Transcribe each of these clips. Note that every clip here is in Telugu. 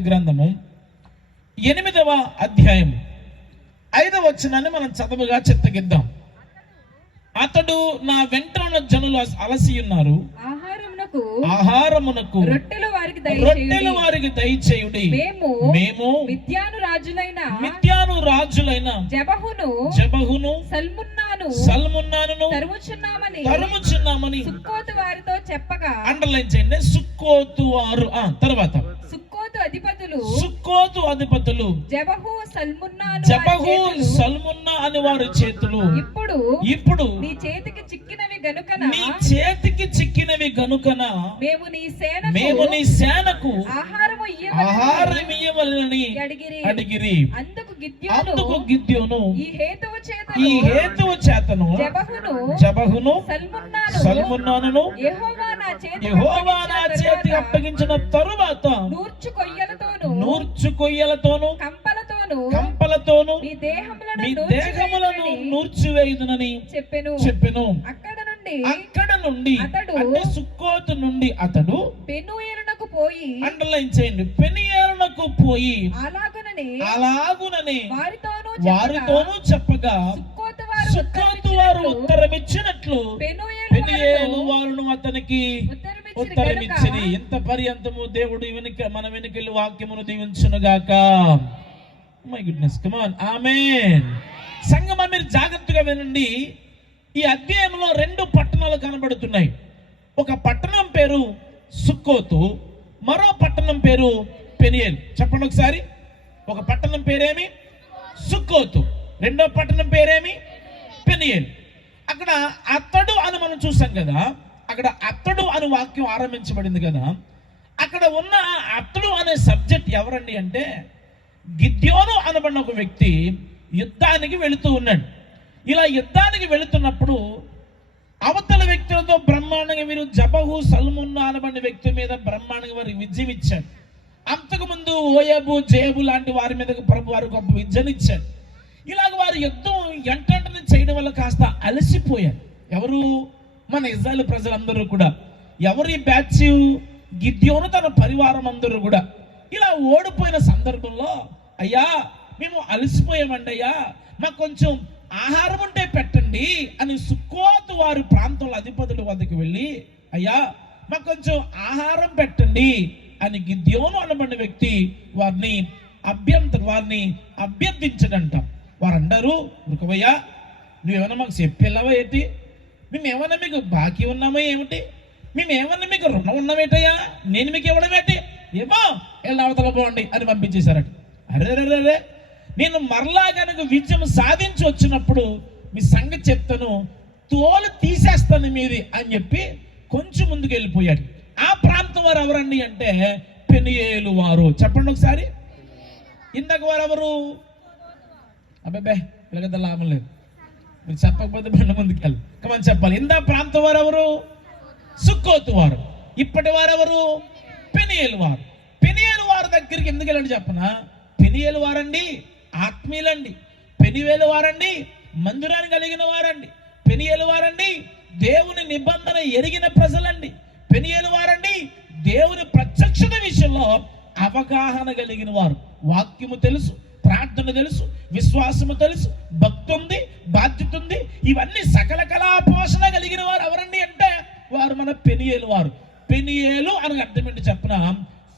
గ్రంథము ఎనిమిదవ అధ్యాయం ఐదవ వచనాన్ని మనం చదవగా చిత్తగిద్దాం అతడు నా వెంట ఉన్న జనులు అలసి ఉన్నారు. ఆహారమునకు ఆహారమునకు రొట్టెలు వారికి రొట్టెల దయచేయుడి వారికి దయచేయుడి మేము మేము రాజులైన మిథ్యాను రాజులైన జబహును జబహును సల్మున్నాను సల్మున్నాను తరుముచున్నామని తరుముచున్నామని సుక్కోతు వారితో చెప్పగా అండర్లైన్ చేయండి. సుక్కోతు వారు ఆ తర్వాత. సుక్కోతు అధిపతులు. సుక్కోతు అధిపతులు. జబహు సల్మున్నాను జబహు సల్మున్నా అని వారి చేతులు. ఇప్పుడు ఇప్పుడు నీ చేతికి చిక్కినవి గనుకన? నీ చేతికి చిక్కినవి గనుకన? మేము నీ సేన మేము నీ సేనకు ఆహారము ఆహారం ఇయ్యవలనని అడిగిరి. అడిగిరి. అందుకు గిద్యోను. అందుకు గిద్యోను. ఈ హేతువు చేత ఈ హేతువు చేతను. జబహును. జబహును. సల్మున్నాను. సల్మున్నాను. యెహోవా నా చేతికి యెహోవా నా తరువాత అప్పగించిన తరువాత నూర్చు కొయ్యలతోను కంపలతోను కంపలతోను మీ దేహములను మీ దేహములను నూర్చివేయుదునని చెప్పెను. చెప్పెను. అక్కడ నుండి అక్కడ నుండి అతడు అంటే సుక్కోతు నుండి అతడు పెనుయేలునకు పోయి అండర్లైన్ చేయండి. పెనియేరునకు పోయి అలాగునని అలాగునని వారితోనూ వారితోనూ చెప్పగా సుక్కోతు వారు ఉత్తరమిచ్చినట్లు పెనుయేలు వారును అతనికి ఉత్తరమిచ్చిరి ఉత్తరమిచ్చిరి గనుక ఎంత పర్యంతము దేవుడు వెనుక మన వెనుకలు వాక్యమును దీవించునుగాక మై గుడ్నెస్ కమాన్ ఆమేన్ సంగమా మీరు జాగ్రత్తగా వినండి. ఈ అధ్యాయంలో రెండు పట్టణాలు కనబడుతున్నాయి. ఒక పట్టణం పేరు సుక్కోతు మరో పట్టణం పేరు పెనియేల్. చెప్పండి ఒకసారి. ఒక పట్టణం పేరేమి? సుక్కోతు. రెండో పట్టణం పేరేమి? పెనియేల్. అక్కడ అతడు అని మనం చూసాం కదా అక్కడ అతడు అని వాక్యం ఆరంభించబడింది కదా. అక్కడ ఉన్న అతడు అనే సబ్జెక్ట్ ఎవరండి అంటే గిద్యోను అనబడిన ఒక వ్యక్తి యుద్ధానికి వెళుతూ ఉన్నాడు. ఇలా యుద్ధానికి వెళుతున్నప్పుడు అవతల వ్యక్తులతో బ్రహ్మాండంగా వీరు జబహు సల్మున్నా అనబడిన వ్యక్తి మీద బ్రహ్మాండంగా వారికి విజయం ఇచ్చాడు అంతకుముందు ఓయబు జేబు లాంటి వారి మీద ప్రభు వారు గొప్ప విజయనిచ్చాడు ఇలాగ వారి యుద్ధం ఎంటంటనే చేయడం వల్ల కాస్త అలసిపోయారు. ఎవరు? మన ఇజ్రాయల్ ప్రజలందరూ కూడా. ఎవరి బ్యాచ్ గిద్యోను తన పరివారం అందరూ కూడా. ఇలా ఓడిపోయిన సందర్భంలో అయ్యా మేము అలసిపోయామండి అయ్యా మాకు కొంచెం ఆహారం ఉంటే పెట్టండి అని సుక్కోతు వారి ప్రాంతంలో అధిపతుల వద్దకు వెళ్ళి అయ్యా మాకు కొంచెం ఆహారం పెట్టండి అని గిద్యోను అనబడిన వ్యక్తి వారిని అభ్యంతర వారిని అభ్యర్థించడంట. వారందరూ అంటారు నువ్వేమైనా మాకు చెప్పేలావా ఏంటి? మేమేమన్నా మీకు బాకీ ఉన్నామా ఏమిటి? మేమేమన్నా మీకు రుణం ఉన్నామేటయ్యా నేను మీకు ఇవ్వడం ఏంటి? ఏమో వెళ్ళి అవతల పోండి అని పంపించేశారట. అరే రే, రే, రే. నేను మరలా కనుక విజయం సాధించి వచ్చినప్పుడు మీ సంగతి చెప్తాను. తోలు తీసేస్తాను మీది అని చెప్పి కొంచెం ముందుకు వెళ్ళిపోయాడు. ఆ ప్రాంతం వారు ఎవరండి అంటే పెనియేలు వారు. చెప్పండి ఒకసారి. ఇందాక వారు ఎవరు? అబ్బాబే ఇలాగ లాభం లేదు. మీరు చెప్పకపోతే బండి ముందుకు వెళ్ళి. కమని చెప్పాలి. ఇందా ప్రాంతం వారు ఎవరు సుక్కోతు వారు. ఇప్పటి వారు ఎవరు పెనియేలు వారు. పెనియలు వారి దగ్గరికి ఎందుకు వెళ్ళండి చెప్పనా? పెనియేలు వారండి ఆత్మీయులండి. పెనివేలు వారండి మందిరాన్ని కలిగిన వారండి. పెనియలు వారండి దేవుని నిబంధన ఎరిగిన ప్రజలండి. పెనియలు వారండి దేవుని ప్రత్యక్షత విషయంలో అవగాహన కలిగిన వారు. వాక్యము తెలుసు. ప్రార్థన తెలుసు విశ్వాసము తెలుసు భక్తి ఉంది బాధ్యత ఉంది ఇవన్నీ సకల కళా పోషణ కలిగిన వారు ఎవరండి అంటే? వారు మన పెనియేలు వారు. పెనియేలు అని అర్థం ఏంటి చెప్పిన?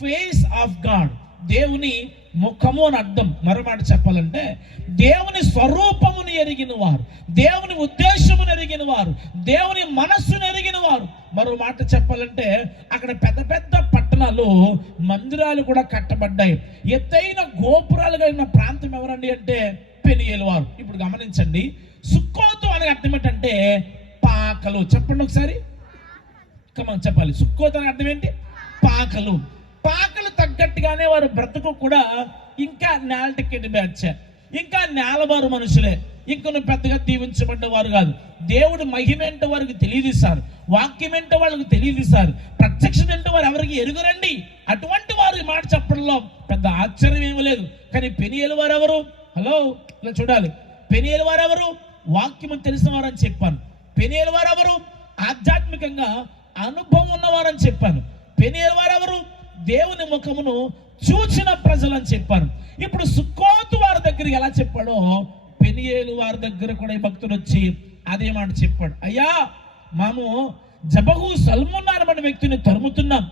ఫేస్ ఆఫ్ గాడ్ దేవుని ముఖము అని అర్థం. మరో మాట చెప్పాలంటే దేవుని స్వరూపమును ఎరిగిన వారు దేవుని ఉద్దేశమును ఎరిగిన వారు దేవుని మనస్సును ఎరిగిన వారు. మరో మాట చెప్పాలంటే అక్కడ పెద్ద పెద్ద పట్టణాలు మందిరాలు కూడా కట్టబడ్డాయి. ఎత్తైన గోపురాలు కలిగిన ప్రాంతం ఎవరండి అంటే పెనియల్ వారు. ఇప్పుడు గమనించండి. సుక్కోతు అనే అర్థం ఏంటంటే పాకలు. చెప్పండి ఒకసారి. కమన్ చెప్పాలి. సుక్కోతు అనే అర్థం ఏంటి? పాకలు. పాకలు తగ్గట్టుగానే వారు బ్రతుకు కూడా ఇంకా నేల టికెట్ బ్యాచ్. ఇంకా నేలవారు మనుషులే. ఇంకను పెద్దగా దీవించబడ్డ వారు కాదు. దేవుడు మహిమేంటో వారికి తెలియదు సార్. వాక్యమేంటో వాళ్ళకి తెలియదు సార్. ప్రత్యక్షత ఏంటో వారు ఎవరికి ఎరుగురండి? అటువంటి వారు మాట చెప్పడంలో పెద్ద ఆశ్చర్యం ఏమీ లేదు. కానీ పెనియలు వారు ఎవరు హలో ఇలా చూడాలి. పెనియలు వారు ఎవరు వాక్యము తెలిసిన వారని చెప్పాను. పెనియలు వారు ఎవరు ఆధ్యాత్మికంగా అనుభవం ఉన్నవారని చెప్పాను. పెనియలు వారు ఎవరు దేవుని ముఖమును చూచిన ప్రజలని చెప్పాను. చెప్పారు ఇప్పుడు సుక్కోతు వారి దగ్గరికి ఎలా చెప్పాడో పెనియేలు వారి దగ్గర కూడా ఈ భక్తుడు వచ్చి అదే మాట చెప్పాడు. అయ్యా మాము జబహు సల్మున్నారం అనే వ్యక్తిని తరుముతున్నాం.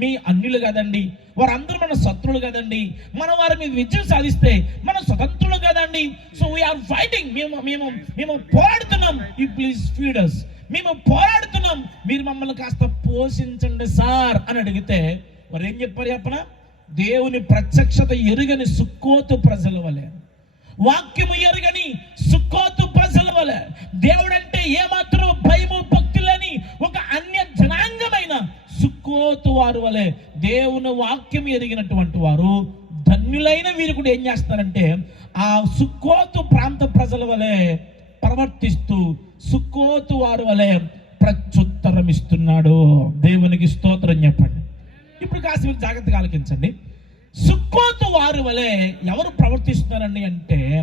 మీ అన్యులు కదండి వారందరూ మన శత్రులు కదండి. మనం వారి మీద విజయం సాధిస్తే మన స్వతంత్రులు కదండి. సో వీఆర్ ఫైటింగ్ మేము మేము మేము పోరాడుతున్నాం. యూ ప్లీజ్ ఫీడర్స్ మేము పోరాడుతున్నాం. మీరు మమ్మల్ని కాస్త పోషించండి సార్ అని అడిగితే వారు ఏం చెప్పారు చెప్పన దేవుని ప్రత్యక్షత ఎరుగని సుక్కోతు ప్రజల వలె వాక్యము ఎరగని సుక్కోతు ప్రజల వలె దేవుడంటే ఏమాత్రం భయము భక్తులని ఒక అన్య జనాంగమైన సుక్కోతు వారు వలె దేవుని వాక్యం ఎరిగినటువంటి వారు ధన్యులైన వీరు కూడా ఏం చేస్తారంటే ఆ సుక్కోతు ప్రాంత ప్రజల వలె ప్రవర్తిస్తూ సుక్కోతు వారు వలె ప్రత్యుత్తరం ఇస్తున్నాడు దేవునికి స్తోత్రం చెప్పండి. ఇప్పుడు కాస్త మీరు జాగ్రత్తగా ఆలకించండి సుక్కోతు వారు వలె ఎవరు ప్రవర్తిస్తున్నారండి అంటే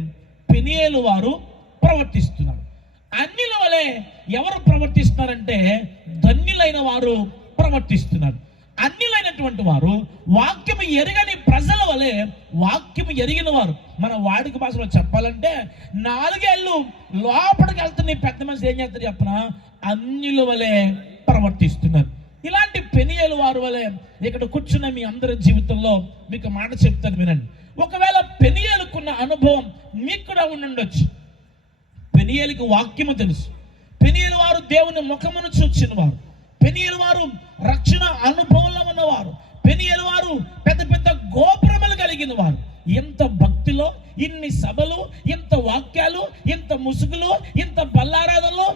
పెనియేలు వారు ప్రవర్తిస్తున్నారు. అన్నిల వలె ఎవరు ప్రవర్తిస్తున్నారంటే ధన్యులైన వారు ప్రవర్తిస్తున్నారు. అన్నిలైనటువంటి వారు వాక్యము ఎరగని ప్రజల వలె వాక్యము ఎరిగిన వారు. మన వాడికి భాషలో చెప్పాలంటే నాలుగేళ్ళు లోపలికి వెళ్తున్న పెద్ద మనిషి ఏం చేస్తారు చెప్పిన? అన్నిల వలె ప్రవర్తిస్తున్నారు. ఇలాంటి పెనియలు వారు వలె ఇక్కడ కూర్చున్న మీ అందరి జీవితంలో మీకు మాట చెప్తాను వినండి. ఒకవేళ పెనియలుకున్న అనుభవం మీకు కూడా ఉండుండొచ్చు. పెనియలికి వాక్యము తెలుసు. పెనియలు వారు దేవుని ముఖమును చూచిన వారు పెనియలు వారు రక్షణ అనుభవంలో ఉన్నవారు. పెనియలు వారు పెద్ద పెద్ద గోపురములు కలిగిన వారు ఎంత భక్తిలో ఇన్ని సభలు ఇంత వాక్యాలు ఇంత ముసుగులు ఇంత బల్లారాధనలు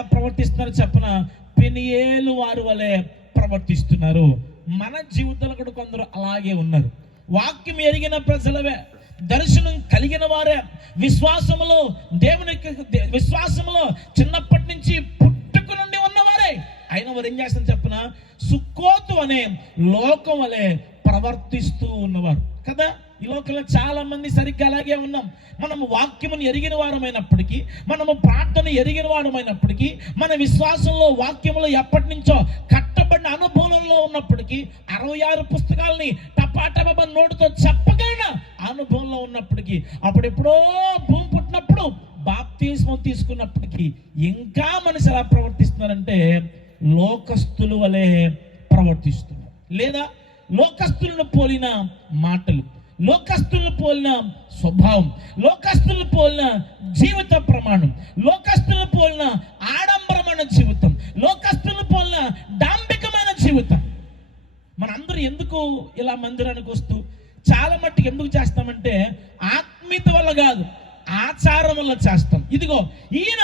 ఎలా ప్రవర్తిస్తున్నారు చెప్పిన? పెనియేలు వారు వలె ప్రవర్తిస్తున్నారు. మన జీవితంలో కూడా కొందరు అలాగే ఉన్నారు. వాక్యం ఎరిగిన ప్రజలవే. దర్శనం కలిగిన వారే. విశ్వాసములో దేవుని విశ్వాసములో చిన్నప్పటి నుంచి పుట్టుకు నుండి ఉన్నవారే. అయిన వారు ఏం చేస్తాను చెప్పన? సుక్కోతు అనే లోకం వలె ప్రవర్తిస్తూ ఉన్నవారు. కదా? ఈ లోకంలో చాలా మంది సరిగ్గా అలాగే ఉన్నాం. మనము వాక్యమును ఎరిగిన వారమైనప్పటికీ మనము ప్రార్థన ఎరిగిన వారమైనప్పటికీ మన విశ్వాసంలో వాక్యములో ఎప్పటి నుంచో కట్టబడిన అనుభవంలో ఉన్నప్పటికీ అరవై ఆరు పుస్తకాలని టపాటప నోటితో చెప్పగలిగిన అనుభవంలో ఉన్నప్పటికీ అప్పుడెప్పుడో భూమి పుట్టినప్పుడు బాప్తిస్మం తీసుకున్నప్పటికీ ఇంకా మనిషి ఎలా ప్రవర్తిస్తున్నారంటే లోకస్తులు వలె ప్రవర్తిస్తున్నారు. లేదా లోకస్తులను పోలిన మాటలు. లోకస్తులను పోలిన స్వభావం లోకస్తులను పోలిన జీవిత ప్రమాణం లోకస్తులను పోలిన ఆడంబరమైన జీవితం లోకస్తులను పోలిన డాంబికమైన జీవితం. మనందరూ ఎందుకు ఇలా మందిరానికి వస్తూ చాలా మట్టుకు ఎందుకు చేస్తామంటే ఆత్మీయత వల్ల కాదు ఆచారం వల్ల చేస్తాం. ఇదిగో ఈయన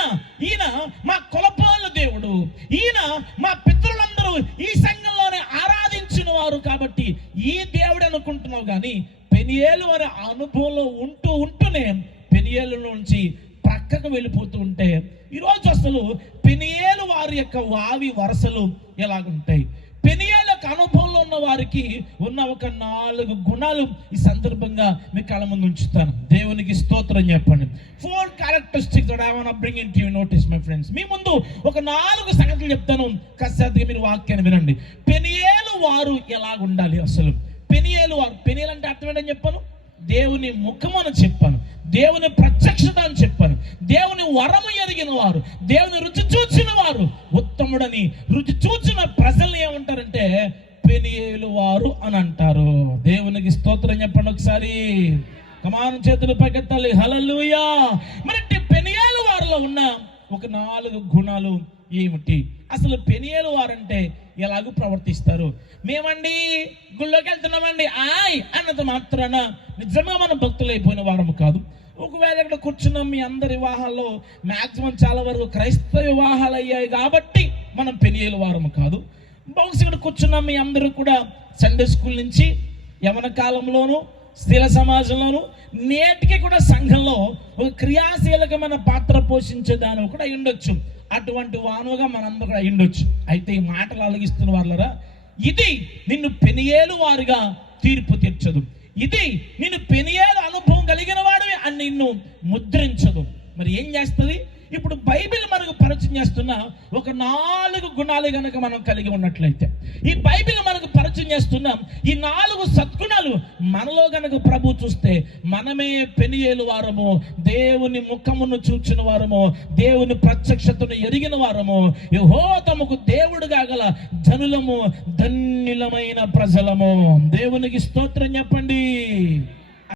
ఈయన మా కులపాల దేవుడు. ఈయన మా పితరులందరూ ఈ సంఘంలోనే ఆరాధించిన వారు కాబట్టి ఈ దేవుడు అనుకుంటున్నావు కానీ పెనియేలు అనే అనుభవంలో ఉంటూ ఉంటూనే పెనియేలు నుంచి ప్రక్కకు వెళ్ళిపోతూ ఉంటే ఈరోజు అసలు పెనియేలు వారి యొక్క వావి వరసలు ఎలాగుంటాయి? పెనియేల యొక్క అనుభవంలో ఉన్న వారికి ఉన్న ఒక నాలుగు గుణాలు ఈ సందర్భంగా మీ కళ్ళ ముందు ఉంచుతాను. దేవునికి స్తోత్రం చెప్పండి. Four characteristics bring into notice my friends మీ ముందు ఒక నాలుగు సంగతులు చెప్తాను. కశ్చాత్తుగా మీరు వాక్యాన్ని వినండి. పెనియేలు వారు ఎలాగుండాలి అసలు? పెనియలు వారు పెనియలు అంటే అర్థం ఏంటని చెప్పాను? దేవుని ముఖము అని చెప్పాను. దేవుని ప్రత్యక్షత అని చెప్పాను. దేవుని వరము ఎదిగిన వారు దేవుని రుచి చూచిన వారు ఉత్తముడని రుచి చూచిన ప్రజల్ని ఏమంటారంటే పెనియేలు వారు అని అంటారు. దేవునికి స్తోత్రం చెప్పండి ఒకసారి. కమానం చేతులు పైకెత్తాలి. హలలుయా మరి పెనియాలు వారిలో ఉన్న ఒక నాలుగు గుణాలు ఏమిటి? అసలు పెనియలు వారంటే ఎలాగూ ప్రవర్తిస్తారు? మేమండి గుళ్ళోకి వెళ్తున్నామండి ఆయ్! అన్నది మాత్రాన నిజంగా మన భక్తులు అయిపోయిన వారము కాదు. ఒకవేళ ఇక్కడ కూర్చున్న మీ అందరి వివాహాల్లో మ్యాక్సిమం చాలా వరకు క్రైస్తవ వివాహాలు అయ్యాయి కాబట్టి మనం పెనియలు వారము కాదు. బహుశా ఇక్కడ కూర్చున్న మీ అందరూ కూడా సండే స్కూల్ నుంచి యవన కాలంలోనూ స్థిర సమాజంలోను నేటికి కూడా సంఘంలో ఒక క్రియాశీలకమైన పాత్ర పోషించేదాని కూడా అయ్యుండొచ్చు అటువంటి వానుగా మనందరూ కూడా అయ్యుండొచ్చు అయితే ఈ మాటలు అలగిస్తున్న వాళ్ళరా ఇది నిన్ను పెనియేలు వారిగా తీర్పు తీర్చదు. ఇది నిన్ను పెనియేలు అనుభవం కలిగిన వాడివి అని నిన్ను ముద్రించదు. మరి ఏం చేస్తుంది? ఇప్పుడు బైబిల్ మనకు పరిచయం చేస్తున్న ఒక నాలుగు గుణాలు కనుక మనం కలిగి ఉన్నట్లయితే ఈ బైబిల్ మనకు పరిచయం చేస్తున్నాం ఈ నాలుగు సత్ మనలో గనక ప్రభు చూస్తే మనమే పెనియేలు వారము దేవుని ముఖమును చూచిన వారము దేవుని ప్రత్యక్షతను ఎరిగిన వారము యహో తమకు దేవుడుగా గల జనులము ధన్యులమైన ప్రజలము. దేవునికి స్తోత్రం చెప్పండి.